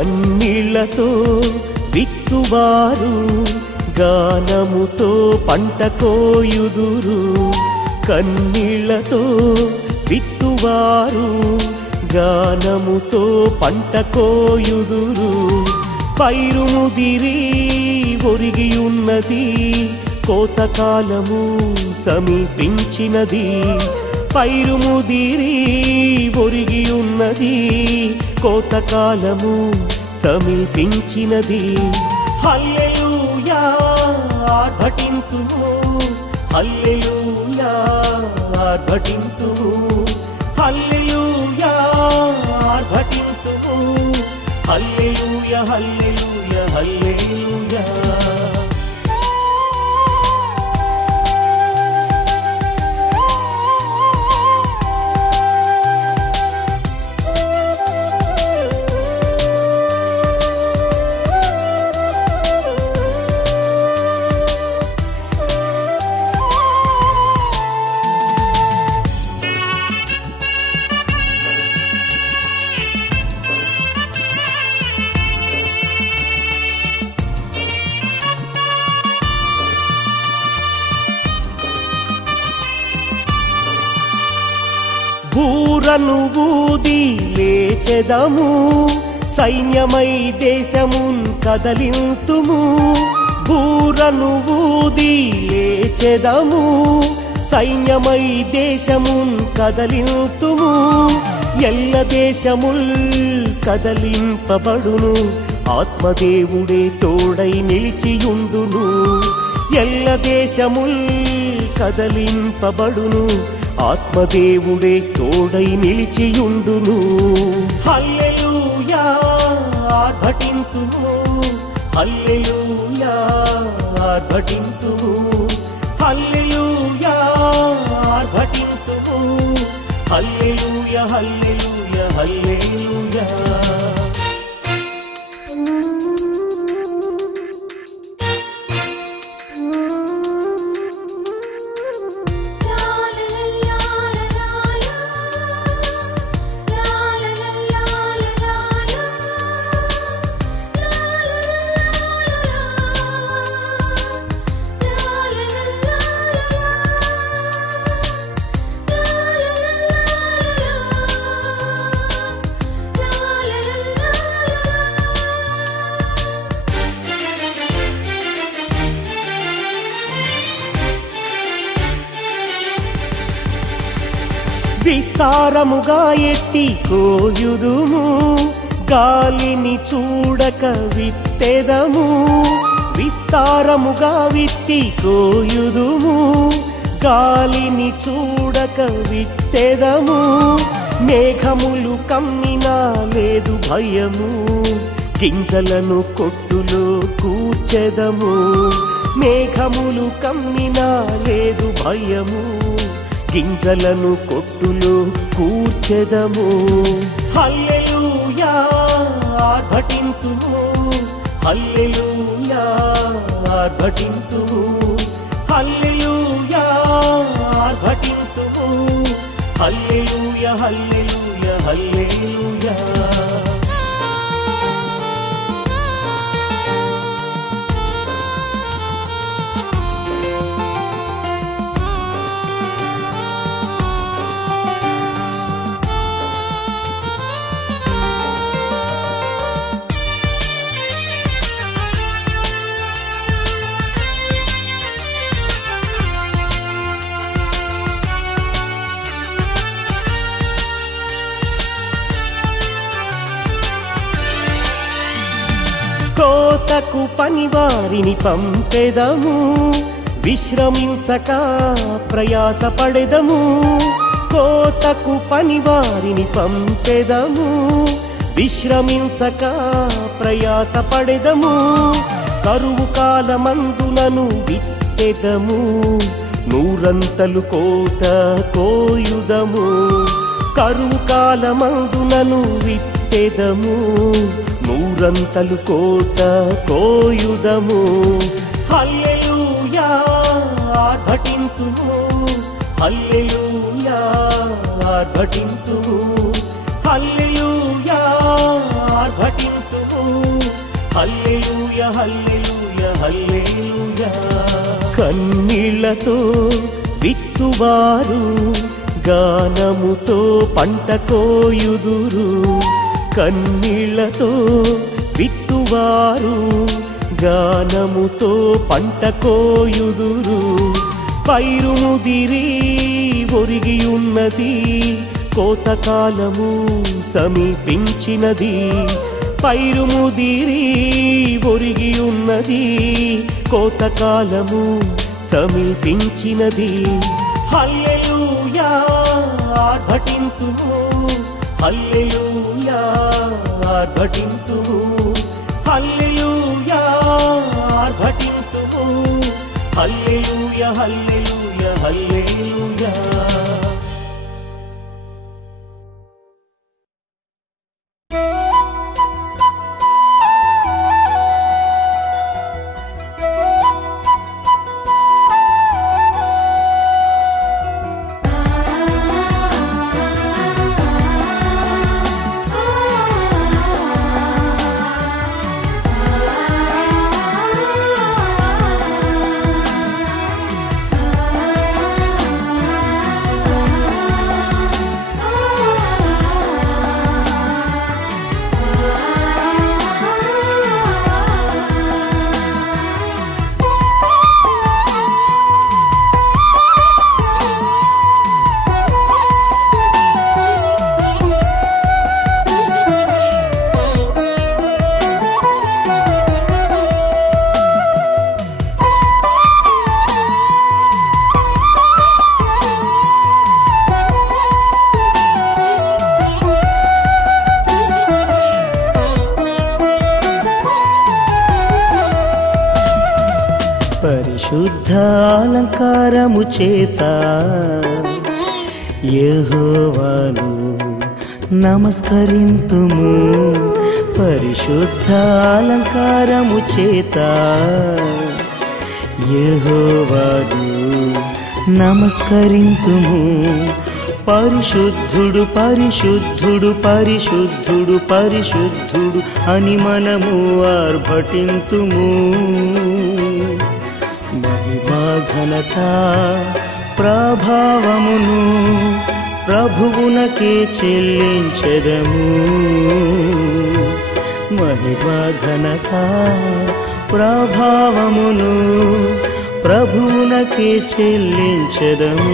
కన్నీళ్లతో విత్తువారు గానముతో పంట కోయుదురు. కన్నీళ్లతో విత్తువారు గానముతో పంట కోయుదురు. పైరు ముదిరి ఒరిగి ఉన్నది, కోతకాలము సమీపించినది. పైరు ముదిరి ఒరిగి ఉన్నది, కోతకాలము సమీపించినది. హల్లెలూయా ఆర్భటింతుము, హల్లెలూయా ఆర్భటింతుము, హల్లెలూయా ఆర్భటింతుము, హల్లెలూయా హల్లెలూయా హల్లెలూయా. బూరను ఊది లేచెదము, సైన్యమై దేశమున్ కదలింతుము. బూరను ఊది లేచెదము, సైన్యమై దేశమున్ కదలింతుము. ఎల్ల దేశముల్ కదలింపబడును, ఆత్మదేవుడే తోడై నిలిచియుండును. ఎల్ల దేశముల్ కదలింపబడును, ఆత్మదేవుడే తోడై నిలిచియుండును. హల్లెలూయా ఆర్భటింతుము, హల్లెలూయా ఆర్భటింతుము, హల్లెలూయా ఆర్భటింతుము, హల్లెలూయా హల్లెలూయా హల్లెలూయా. విస్తారముగా ఎత్తి కోయుదుము, గాలిని చూడక విత్తెదము. విస్తారముగా విత్తి కోయుదుము, గాలిని చూడక విత్తెదము. మేఘములు కమ్మినా లేదు భయము, గింజలను కొట్టులో కూర్చెదము. మేఘములు కమ్మినా లేదు భయము, గింజలను కొట్టులో కూర్చెదము. హల్లెలూయా ఆర్భటింతుము, హల్లెలూయా ఆర్భటింతుము, హల్లెలూయా ఆర్భటింతుము, హల్లెలూయా హల్లెలూయా హల్లెలూయా. కోతకు పనివారిని పంపెదము, విశ్రమించక ప్రయాసపడెదము. కోతకు పనివారిని పంపెదము, విశ్రమించక ప్రయాసపడెదము. కరువు కాలమందునను విత్తెదము, నూరంతలు కోత కోయుదము. కరువు కాలమందునను విత్తెదము, నూరంతలు కోత కోయుదము. హల్లెలూయా ఆర్భటింతుము, హల్లెలూయా ఆర్భటింతుము, హల్లెలూయా ఆర్భటింతుము హల్లెలూయా హల్లెలూయా హల్లెలూయా. కన్నీళ్లతో విత్తువారు గానముతో పంట కోయుదురు. కన్నీళ్లతో విత్తువారు గానముతో పంట కోయుదురు. పైరు ముదిరి ఒరిగి ఉన్నది, కోతకాలము సమీపించినది. పైరు ముదిరి ఒరిగి ఉన్నది, కోతకాలము సమీపించినది. హల్లెలూయా ఆర్భటింతుము హల్లెలూయా ఆర్భటింతుము హల్లెలూయా ఆర్భటింతుము హల్లెలూయా హల్లెలూయా హల్లెలూయా. పరిశుద్ధాలంకారము చేత యెహోవాను నమస్కరింతుము. పరిశుద్ధాలంకారము చేత యెహోవాను నమస్కరింతుము. పరిశుద్ధుడు పరిశుద్ధుడు పరిశుద్ధుడు పరిశుద్ధుడు అని మనము ఆర్భటింతుము. మహిమా ఘనత ప్రభావమును ప్రభువునకే చెల్లించెదము. మహిమా ఘనత ప్రభావమును ప్రభువునకే చెల్లించెదము.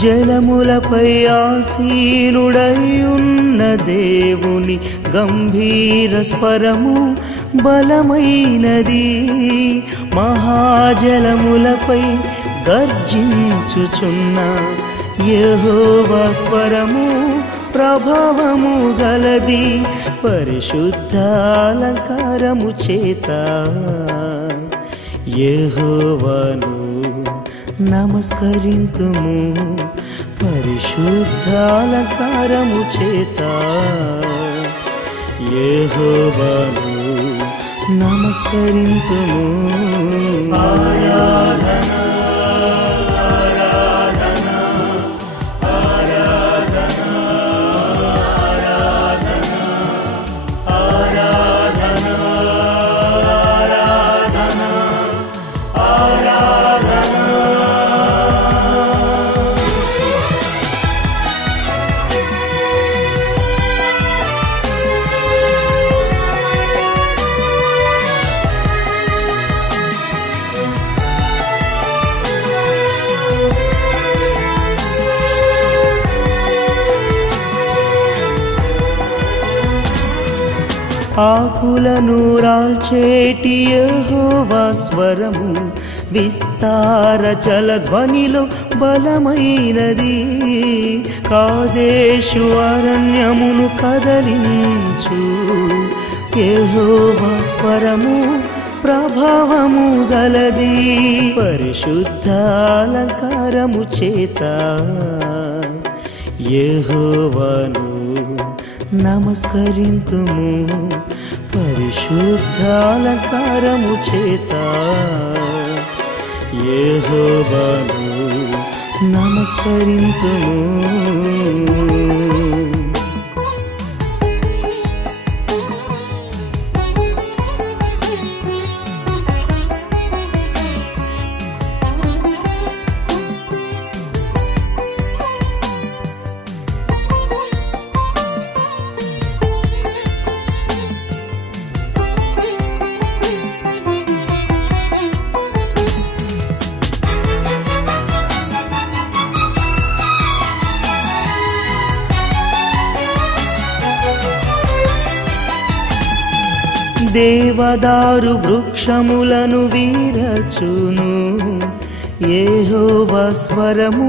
జలములపై ఆసీనుడైయున్న దేవుని గంభీర స్వరము బలమైనది. మహాజలములపై గర్జించుచున్న యెహోవా స్వరము ప్రభావము గలది. పరిశుద్ధాలంకారము చేత యెహోవాను నమస్కరింతుము. పరిశుద్ధాలంకారము చేత యెహోవాను నమస్కరింతుము. ఆరాధన ఆరాధన ఆరాధన ఆరాధన ఆరాధన ఆరాధన. ఆకులను రాల్చేటి యెహోవా స్వరము విస్తార జలధ్వనిలో బలమైనది. కాదేశు అరణ్యమును కదలించు యెహోవా స్వరము ప్రభావము గలది. పరిశుద్ధ అలంకారము చేత యెహోవాను నమస్కరింతుము. పరిశుద్ధ అలంకారము చేత యెహోవాను నమస్కరింతుము. దేవదారు వృక్షములను వీరచును యెహోవా స్వరము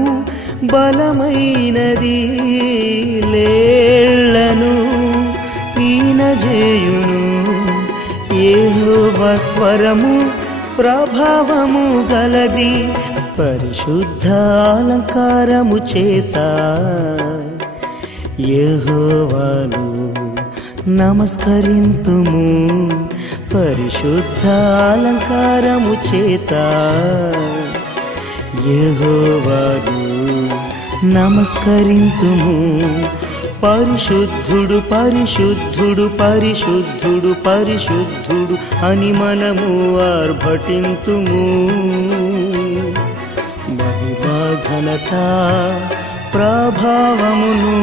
బలమైనది. లేళ్లను ఈనజేయును యెహోవా స్వరము ప్రభావము గలది. పరిశుద్ధ అలంకారము చేత యెహోవాను నమస్కరింతుము. పరిశుద్ధ అలంకారము చేత యెహోవాను నమస్కరింతుము. పరిశుద్ధుడు పరిశుద్ధుడు పరిశుద్ధుడు పరిశుద్ధుడు అని మనము ఆర్భటింతుము. మహిమా ఘనత ప్రభావమును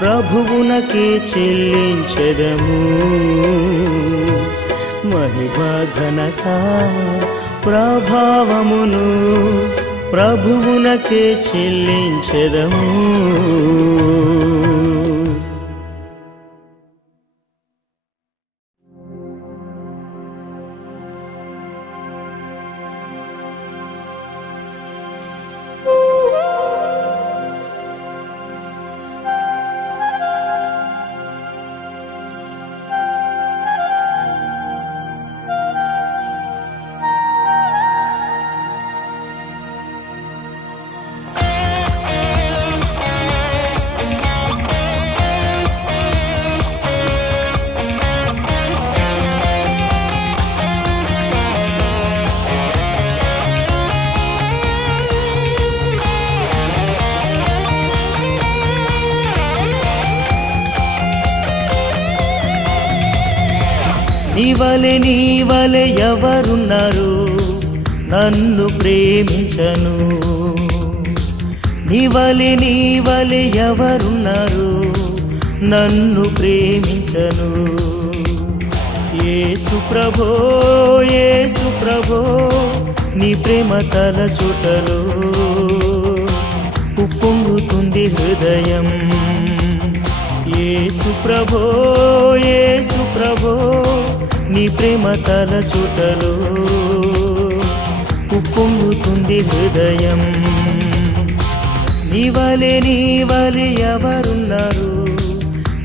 ప్రభువునకే చెల్లించెదము. మహిమా ఘనత ప్రభావమును ప్రభువునకే చెల్లించెదము. నీవలే ఎవరున్నారు నన్ను ప్రేమించను. నీవలే ఎవరున్నారు నన్ను ప్రేమించను. యేసు ప్రభో యేసు ప్రభో నీ ప్రేమ తలచుటలో ఉప్పొంగుతుంది హృదయం. యేసు ప్రభో యేసు ప్రభో నీ ప్రేమ తలచుటలో ఉప్పొంగుతుంది హృదయం. నీవలే ఎవరున్నారు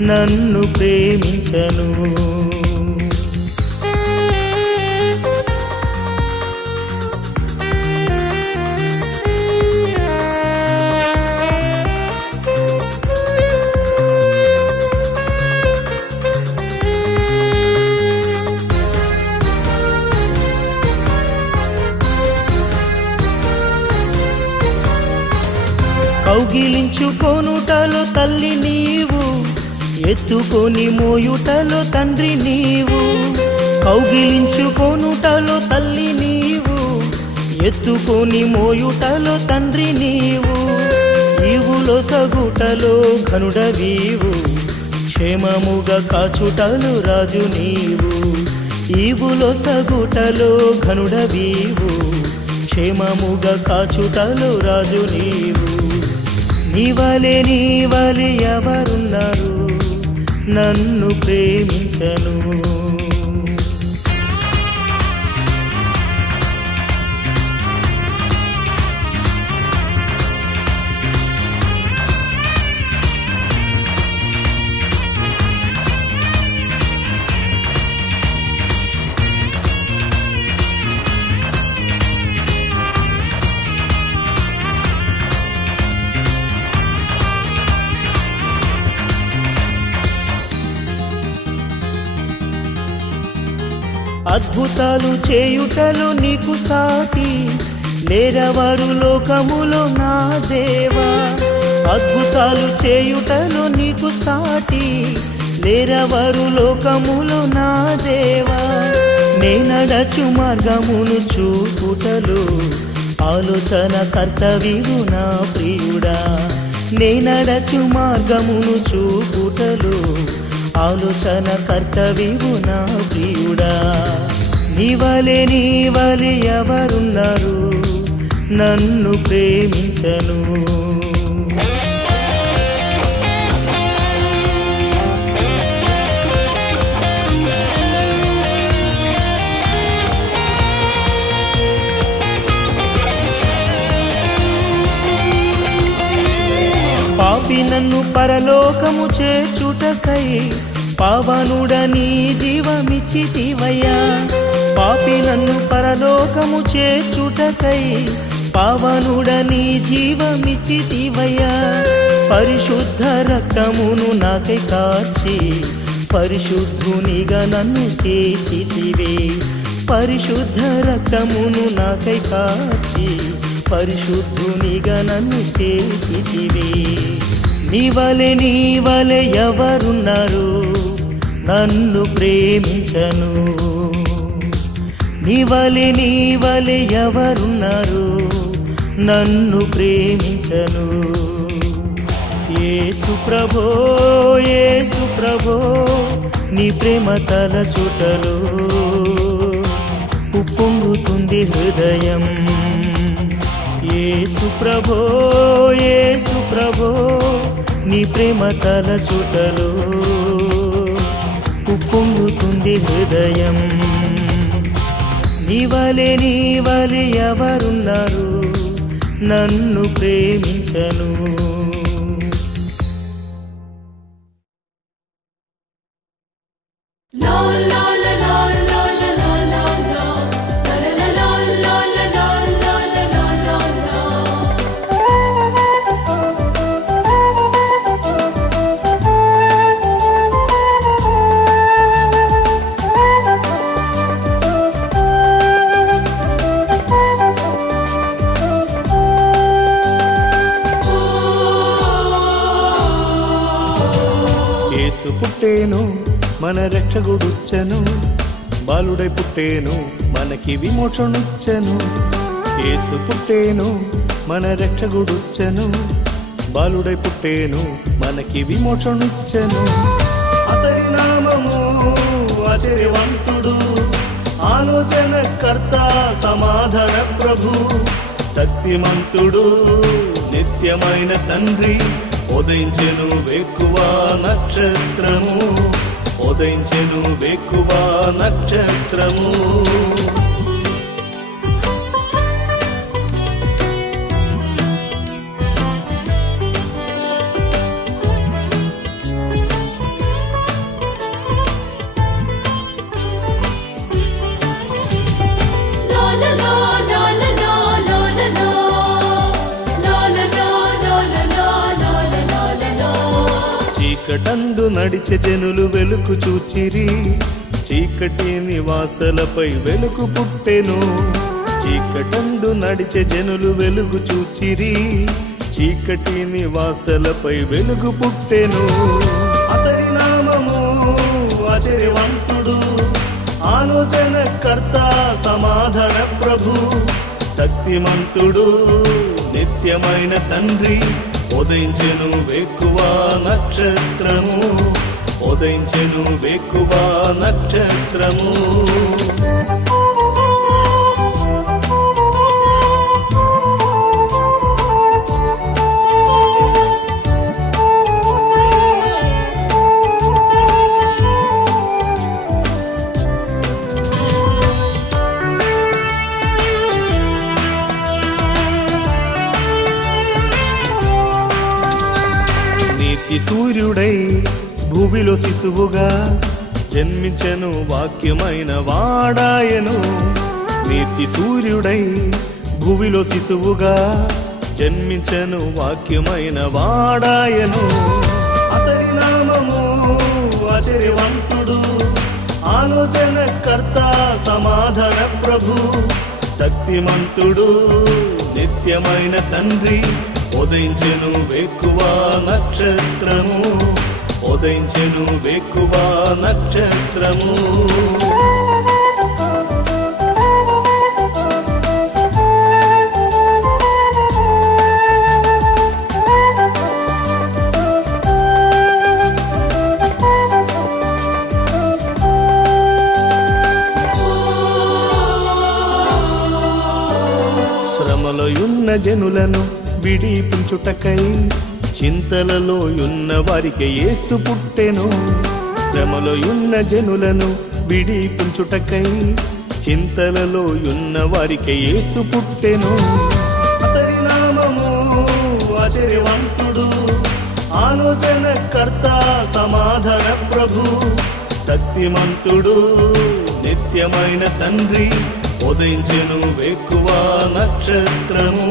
నన్ను ప్రేమించను. కౌగిలించుకొనుటలో తల్లి నీవు, ఎత్తుకొని మోయుటలో తండ్రి నీవు. కౌగిలించుకొనుటలో తల్లి నీవు, ఎత్తుకొని మోయుటలో తండ్రి నీవు. ఈవులో సగుటలో ఘనుడవీవు, క్షేమముగా కాచుటలు రాజు నీవు. ఈవులో సగుటలో ఘనుడవీవు, క్షేమముగా కాచుటలు రాజు నీవు. నీవలే ఎవరున్నారు నన్ను ప్రేమించను. అద్భుతాలు చేయుటలో నీకు సాటి లేరవారు లోకములో నా దేవా. అద్భుతాలు చేయుటలో నీకు సాటి లేరవారు లోకములో నా దేవా. నే నడచు మార్గమును చూపుటలో ఆలోచన కర్తవ్యము నా ప్రియుడా. నే నడచు మార్గమును చూపుటలో ఆలోచన కర్తవ్యము నా ప్రియుడా. నీవలే ఎవరున్నారు నన్ను ప్రేమించను. పాపి నన్ను పరలోకము చేర్చుటకై పావనుడని జీవమిచ్చితివయ్యా. పాపి నన్ను పరలోకము చేర్చుటకై పావనుడని జీవమిచ్చితివయ్యా. పరిశుద్ధ రక్తమును నాకై కార్చి పరిశుద్ధునిగా నన్ను చేసితివే. పరిశుద్ధ రక్తమును నాకై కార్చి పరిశుద్ధునిగా నన్ను చేసితివే. నీవలే ఎవరున్నారు నన్ను ప్రేమించను. నీవలే ఎవరున్నారు నన్ను ప్రేమించను. యేసు ప్రభో యేసు ప్రభో నీ ప్రేమ తలచుటలో ఉప్పొంగుతుంది హృదయం. యేసు ప్రభో యేసు ప్రభో నీ ప్రేమ తలచుటలో ఉప్పొంగుతుంది హృదయం. నీవలే ఎవరున్నారు నన్ను ప్రేమించను. పుట్టేను మన రక్షకుడుచ్చను. బాలుడై పుట్టేను మనకి విమోచనుచ్చను. యేసు పుట్టేను మన రక్షకుడుచ్చను. బాలుడై పుట్టేను మనకి విమోచనుచ్చను. అతని నామము ఆశ్చర్యవంతుడు, ఆలోచన కర్త, సమాధాన ప్రభు, శక్తిమంతుడు, నిత్యమైన తండ్రి. ఉదయించెను వేకువ నక్షత్రము, ఉదయించెను వేకువ నక్షత్రము. చీకటందు నడిచే జనులు వెలుగు చూచిరి, చీకటి నివాసులపై వెలుగు పుట్టెను. చీకటందు నడిచే జనులు వెలుగు చూచిరి, చీకటి నివాసులపై వెలుగు పుట్టెను. అతని నామము ఆశ్చర్యవంతుడు, ఆలోచన కర్త, సమాధాన ప్రభు, శక్తిమంతుడు, నిత్యమైన తండ్రి. ఉదయించెను వేకువ నక్షత్రము, ఉదయించెను వేకువ నక్షత్రము. నీతి సూర్యుడై భూమిలో శిశువుగా జన్మించెను, వాక్యమైన వాడాయను. నీతి సూర్యుడై భూమిలో శిశువుగా జన్మించెను, వాక్యమైన వాడాయను. అతని నామము ఆశ్చర్యవంతుడు, ఆలోచనకర్త, సమాధాన ప్రభు, శక్తిమంతుడు, నిత్యమైన తండ్రి. ఉదయించెను వేకువ నక్షత్రము, ఉదయించెను వేకువ నక్షత్రము. శ్రమలో ఉన్న జనులను విడిపించుటకై, చింతలలో ఉన్న వారికి యేసు పుట్టెను. శ్రమలో ఉన్న జనులను విడిపించుటకై, చింతలలో ఉన్న వారికి యేసు పుట్టెను. అతని నామము ఆశ్చర్యవంతుడు, ఆలోచనకర్త, సమాధాన ప్రభు, శక్తిమంతుడు, నిత్యమైన తండ్రి. ఉదయించెను వేకువ నక్షత్రము,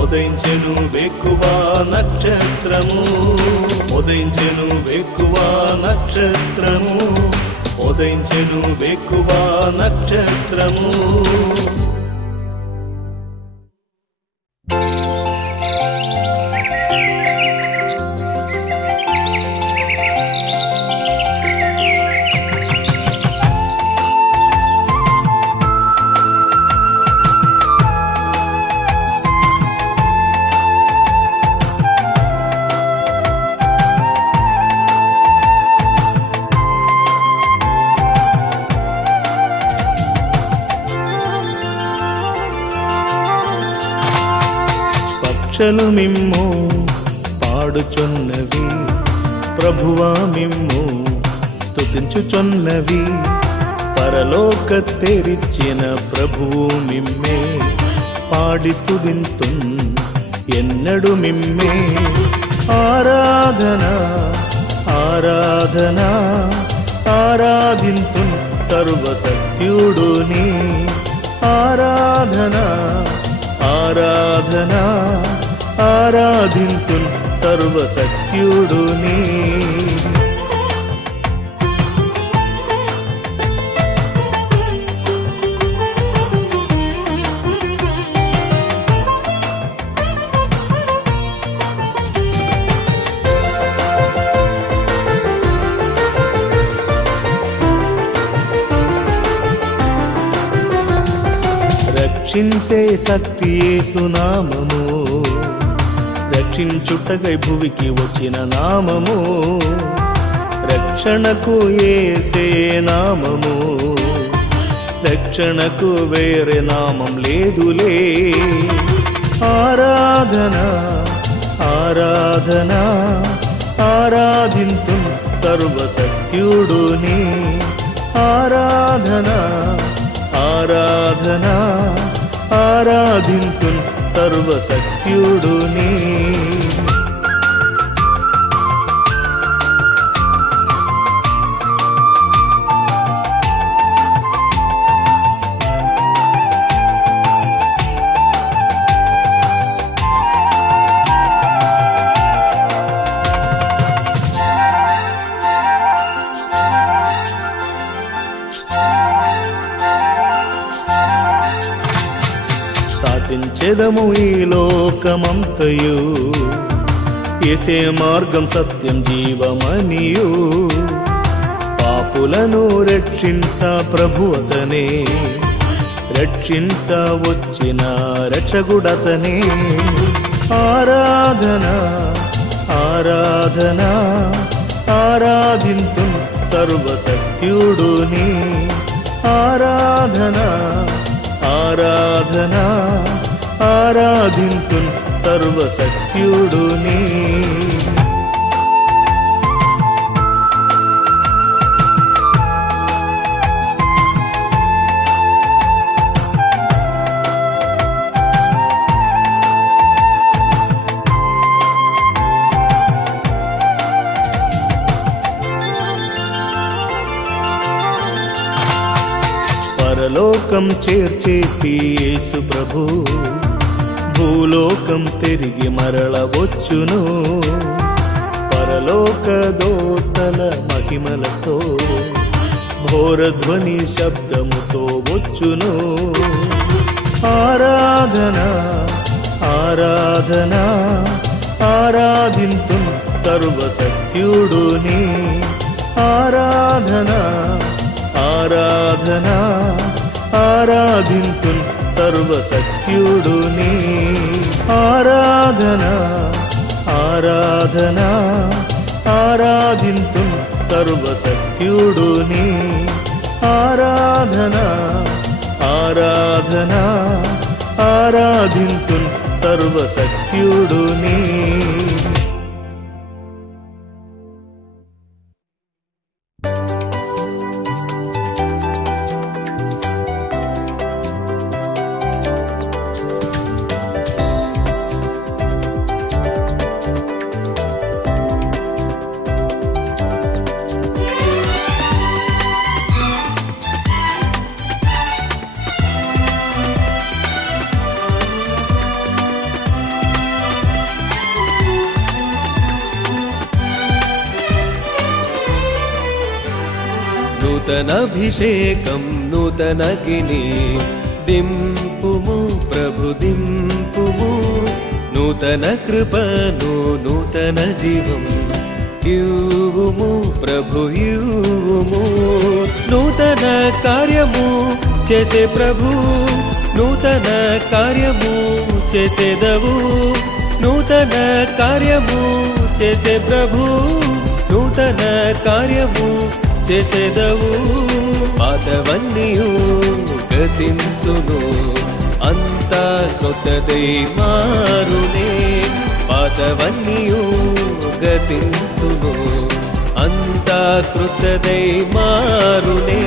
ఉదయించెను వేకువ నక్షత్రము, ఉదయించెను వేకువ నక్షత్రము, ఉదయించెను వేకువ నక్షత్రము. పక్షులు మిమ్ము పాడుచున్నవి, ప్రభువా మిమ్ము స్తుతించుచున్నవి. పరలోక తెరిచిన ప్రభువు మిమ్మే పాడి స్తుతింతున్ ఎన్నడు మిమ్మే. ఆరాధన ఆరాధన ఆరాధింతున్ సర్వసత్యుడుని. ఆరాధన ఆరాధన ఆరాధింతున్ సర్వసత్యుడుని. రక్షించే శక్తి యేసు నామము, రక్షించుటకై భువికి వచ్చిన నామము. రక్షణకు యేసే నామము, రక్షణకు వేరే నామం లేదులే. ఆరాధన ఆరాధన ఆరాధింతున్ సర్వసత్యుడుని. ఆరాధన ఆరాధన ఆరాధింతున్ సర్వసత్యుడుని. సాటించెదము ఈ లోకమంతయు, యేసే మార్గం సత్యం జీవమనియు. పాపులను రక్షించ ప్రభువతనే, రక్షించ వచ్చిన రక్షకుడతనే. ఆరాధన ఆరాధన ఆరాధింతున్ సర్వసత్యుడుని. ఆరాధన ఆరాధన ఆరాధింతున్ సర్వసత్యుడుని. పరలోకం చేర్చేటి యేసు ప్రభు భూలోకం తిరిగి మరల వచ్చును పరలోక దూతల మహిమలతో ఘోరధ్వని శబ్దముతో వచ్చును ఆరాధన ఆరాధన ఆరాధింతు సర్వసత్యుడుని ఆరాధన ఆరాధన ఆరాధింతు సర్వసత్యుడుని ఆరాధన ఆరాధన ఆరాధింతు సర్వసత్యుడుని ఆరాధన ఆరాధన ఆరాధింతు సర్వసత్యుడుని నూతనభిషేకం నూతనగిని దింపుము ప్రభు దింపుము నూతన కృపను నూతన జీవం ఇవ్వుము ప్రభు ఇవ్వుము నూతన కార్యము చేసే ప్రభు నూతన కార్యము చేసేదవు నూతన కార్యము చేసే ప్రభు నూతన కార్యము చేసేదవు పాతవన్నీయు గతించును అంతా కొత్తదై మారునే పాతవన్నీయు గతించును అంతా కృతదై మారునే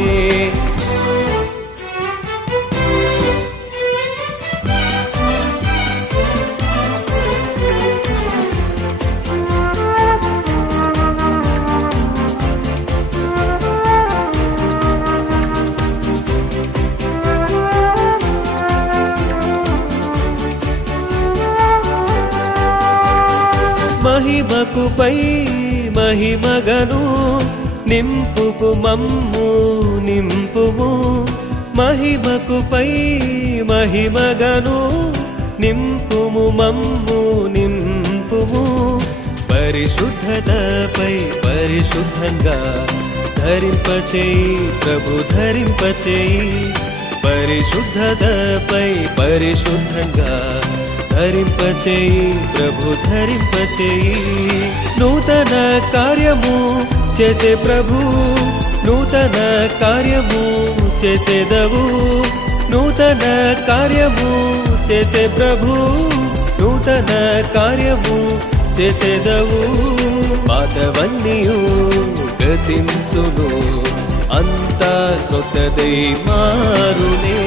మహిమకు పై మహిమగను నింపుకు మమ్ము నింపుము మహిమకు పై మహిమగను నింపుము మమ్ము నింపుము పరిశుద్ధతపై పరిశుద్ధంగా ధరింపచేయి ప్రభు ధరింపచేయి పరిశుద్ధతపై పరిశుద్ధంగా ధరింపచేయి ప్రభు ధరింపచేయి నూతన కార్యము చేసే ప్రభు నూతన కార్యము చేసేదవు నూతన కార్యము చేసే ప్రభు నూతన కార్యము చేసేదవు పాతవన్నీయు గతించును అంతా కొత్తదై మారునే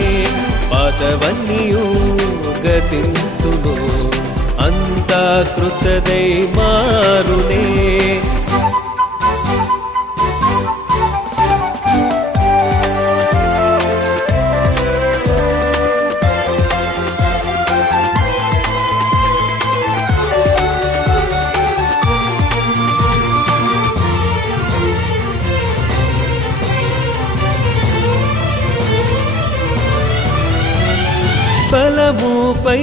పాతవన్నీయు గతించును అంతా కృతదై మారునే బలముపై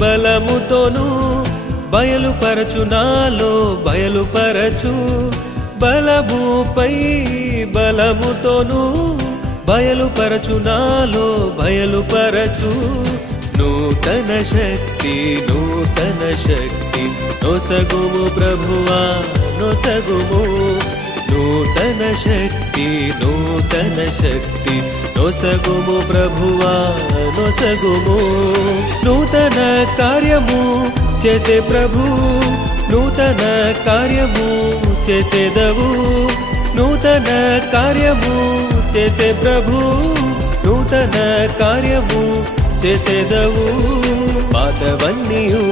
బలముతోను బయలుపరచు నాలో బయలుపరచు బలముపై బలముతోను బయలుపరచు నాలో బయలుపరచు నూతన శక్తి నొసగుము ప్రభువా నొసగుము నూతన శక్తి నొసగుము ప్రభువా నొసగుము నూతన కార్యము చేసే ప్రభు నూతన కార్యము చేసేదవు నూతన కార్యము చేసే ప్రభు నూతన కార్యము చేసేదవు పాతవన్నీయు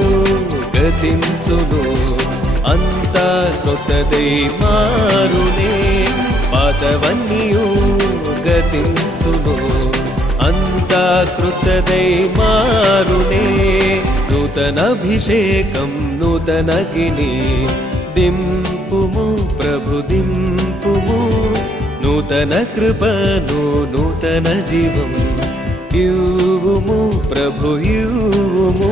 గతించును అంతా కొత్తదై మారునే పాతవన్నీయు గతించును కృతదై మారునే నూతనభిషేకం నూతనగిని దింపుము ప్రభు దింపుము నూతన కృపను నూతన జీవం ఇవ్వుము ప్రభు ఇవ్వుము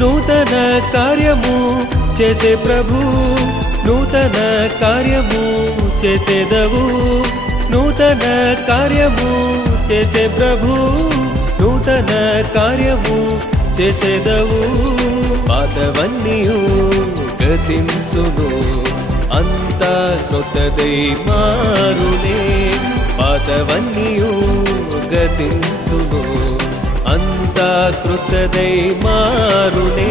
నూతన కార్యము చేసే ప్రభు నూతన కార్యము చేసేదవు నూతన కార్యము చేసే ప్రభు నూతన కార్యము చేసేదవు పాతవన్నీయు గతించును అంతా కొత్తదై మారునే పాతవన్నీయు గతించును అంతా కృతదై మారునే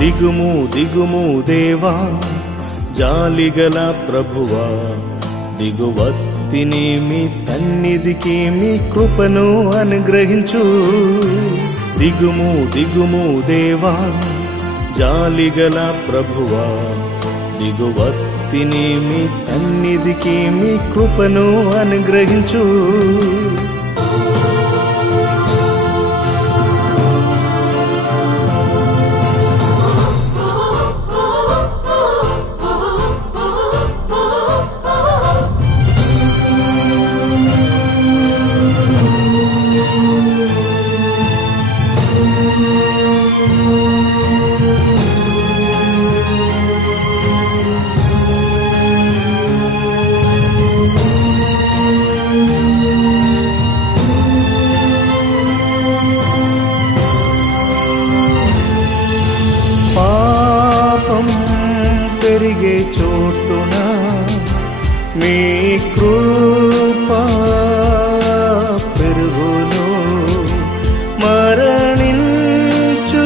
దిగుము దిగుము దేవా జాలిగల ప్రభువా దిగువస్తిని మీ సన్నిధికి మీ కృపను అనుగ్రహించు దిగుము దిగుము దేవా జాలిగల ప్రభువా దిగువస్తిని మీ సన్నిధికి మీ కృపను అనుగ్రహించు పెరిగే చోటున మీ కృపా పెరుగును మరణించు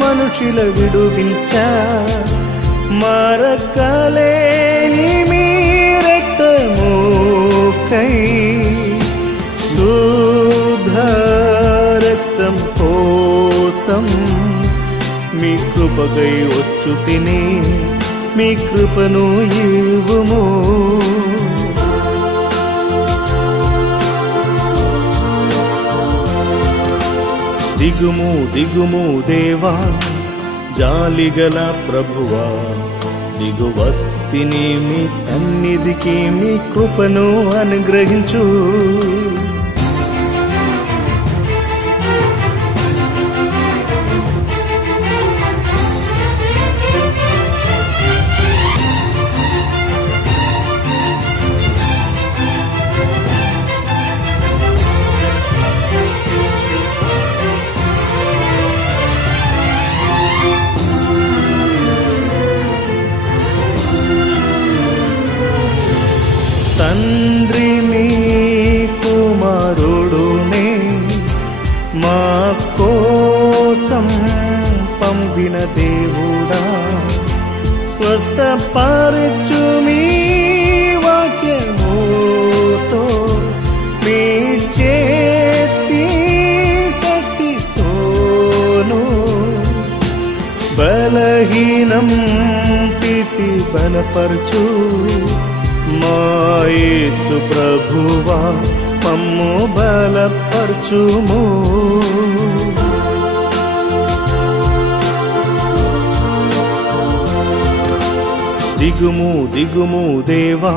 మనుషుల విడుదల మరకలేని మీ రక్తముకై శుద్ధ రక్తం కోసం మీ కృపకై వచ్చు తిని మీ కృపను ఇవ్వుము దిగుము దిగుము దేవా జాలిగల ప్రభువా దిగువస్తిని మీ సన్నిధికి మీ కృపను అనుగ్రహించు తండ్రి మీ కుమారుడునే మా కోసం పంపిన దేవుడా స్వస్థపరచు మీ వాక్యముతో మీ చేతి శక్తితోను బలహీనం తీసి బలపరచు మా యేసు ప్రభువా మమ్ము బలపరచుము దిగుము దిగుము దేవా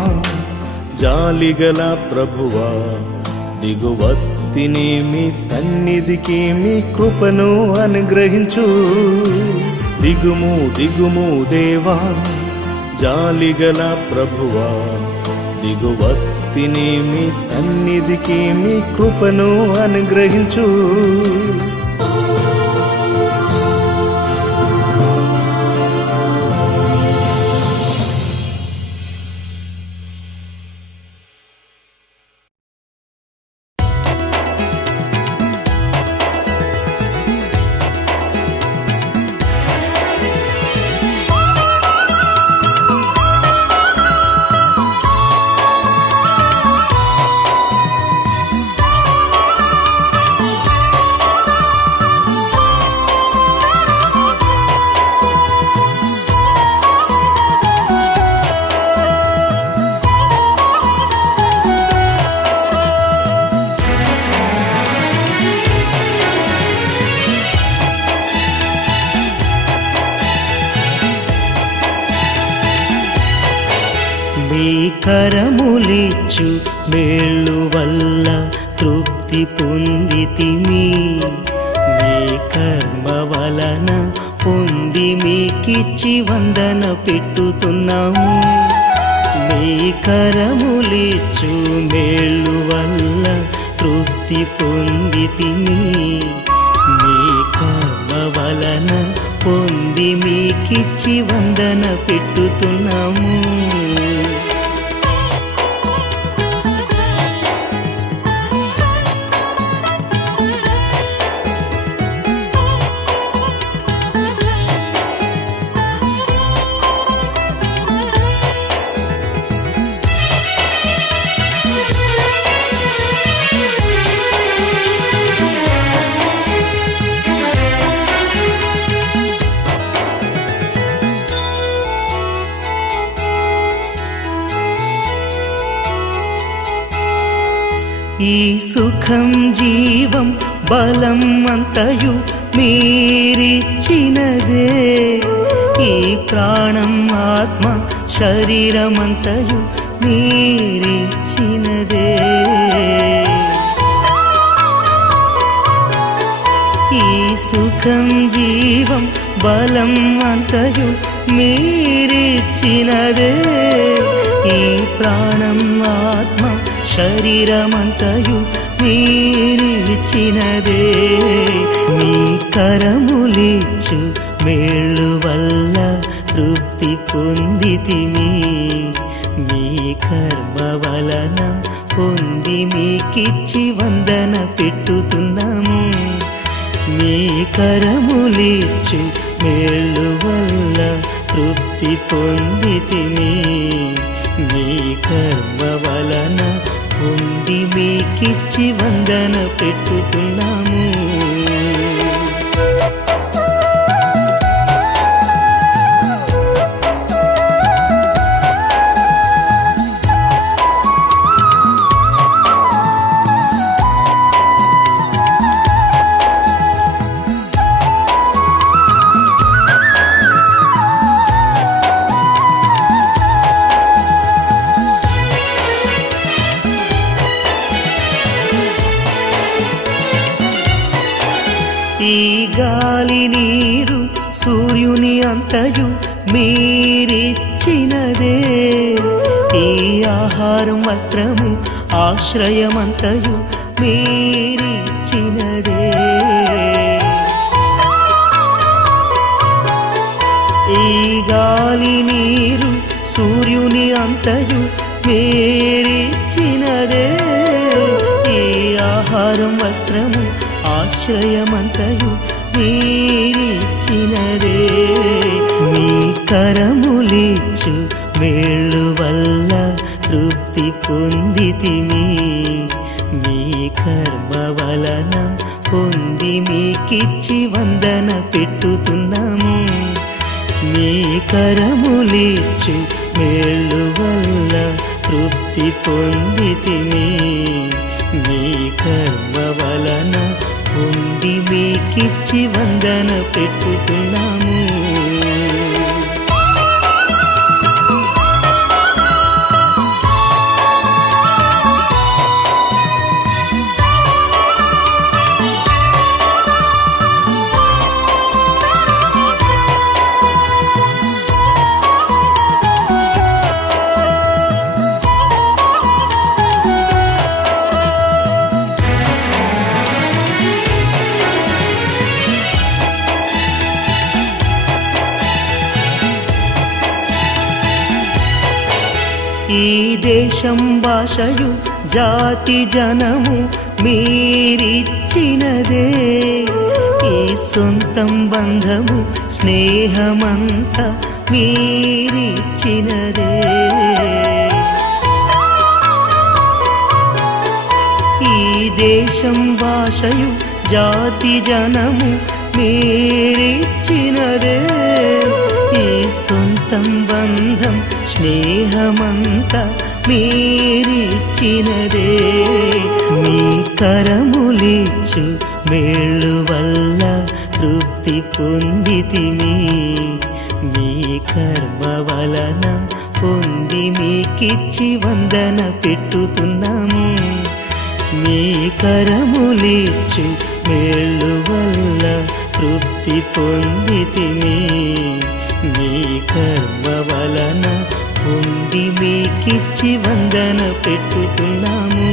జాలిగల ప్రభువా దిగువస్తిని మీ సన్నిధికి మీ కృపను అనుగ్రహించు దిగుము దిగుము దేవా జాలిగల ప్రభువా దిగువస్తిని శక్తిని మీ సన్నిధికి మీ కృపను అనుగ్రహించు. మీ కరములిచ్చు మేళ్ళు వల్ల తృప్తి పొందితిమి. మీ కర్మ వలన పొంది మీకిచ్చి వందన పెట్టుతున్నాము. మీ కరములిచ్చు మేళ్ళు వల్ల తృప్తి పొందితిమి. మీ కర్మ వలన పొంది మీకిచ్చి వందన పెట్టుతున్నాము. ఈ సుఖం జీవం బలం అంతయు మీరిచ్చినదే. ఈ ప్రాణం ఆత్మ శరీరమంతయు మీరిచ్చినదే. ఈ సుఖం జీవం బలం అంతయు మీరిచ్చినదే. ఈ ప్రాణం ఆత్మ శరీరమంతయు మీరిచ్చినదే. మీ కరములిచ్చు మేళ్ళు వల్ల తృప్తి పొందితిమి. మీ కర్మ వలన పొంది మీకిచ్చి వందన పెట్టుతున్నాము. మీ కరములిచ్చు మేళ్ళు వల్ల తృప్తి పొందితిమి. మీ కర్మ వలన పొంది మీకిచ్చి వందన పెట్టుతున్నాము. ఈ గాలి నీరు సూర్యుని అంతయు మీరిచ్చినదే. ఈ ఆహారం వస్త్రము ఆశ్రయమంతయు మీరిచ్చినదే. ఈ గాలి నీరు సూర్యుని అంతయు మీరిచ్చినదే. ఈ ఆహారం వస్త్రము ఆశ్రయమంతయు మీరిచ్చినదే. మీ కరములిచ్చు మేళ్ళు వల్ల తృప్తి పొందితిమి. మీ కర్మ వలన పొంది మీకిచ్చి వందన పెట్టుతున్నాము. మీ కరములిచ్చు మేళ్ళు వల్ల తృప్తి పొందితిమి. మీ కర్మ వలన పొంది మీకిచ్చి వందన పెట్టుతున్నాము. దేశం భాషయు జాతి జనము మీరిచ్చినదే, ఈ సొంతం బంధము స్నేహమంతా మీరిచ్చినదే. ఈ దేశం భాషయు జాతి జనము మీరిచ్చినదే, ఈ సొంతం బంధం స్నేహమంతా మీరిచ్చినదే. మీ కరములిచ్చు మేళ్ళు వల్ల తృప్తి పొందితిమి, మీ కర్మ వలన పొంది మీకిచ్చి వందన పెట్టుతున్నాము. మీ కరములిచ్చు మేళ్ళు వల్ల తృప్తి పొందితిమి, మీ కర్మ వలన పొంది మీకిచ్చి వందన పెట్టుతున్నాము.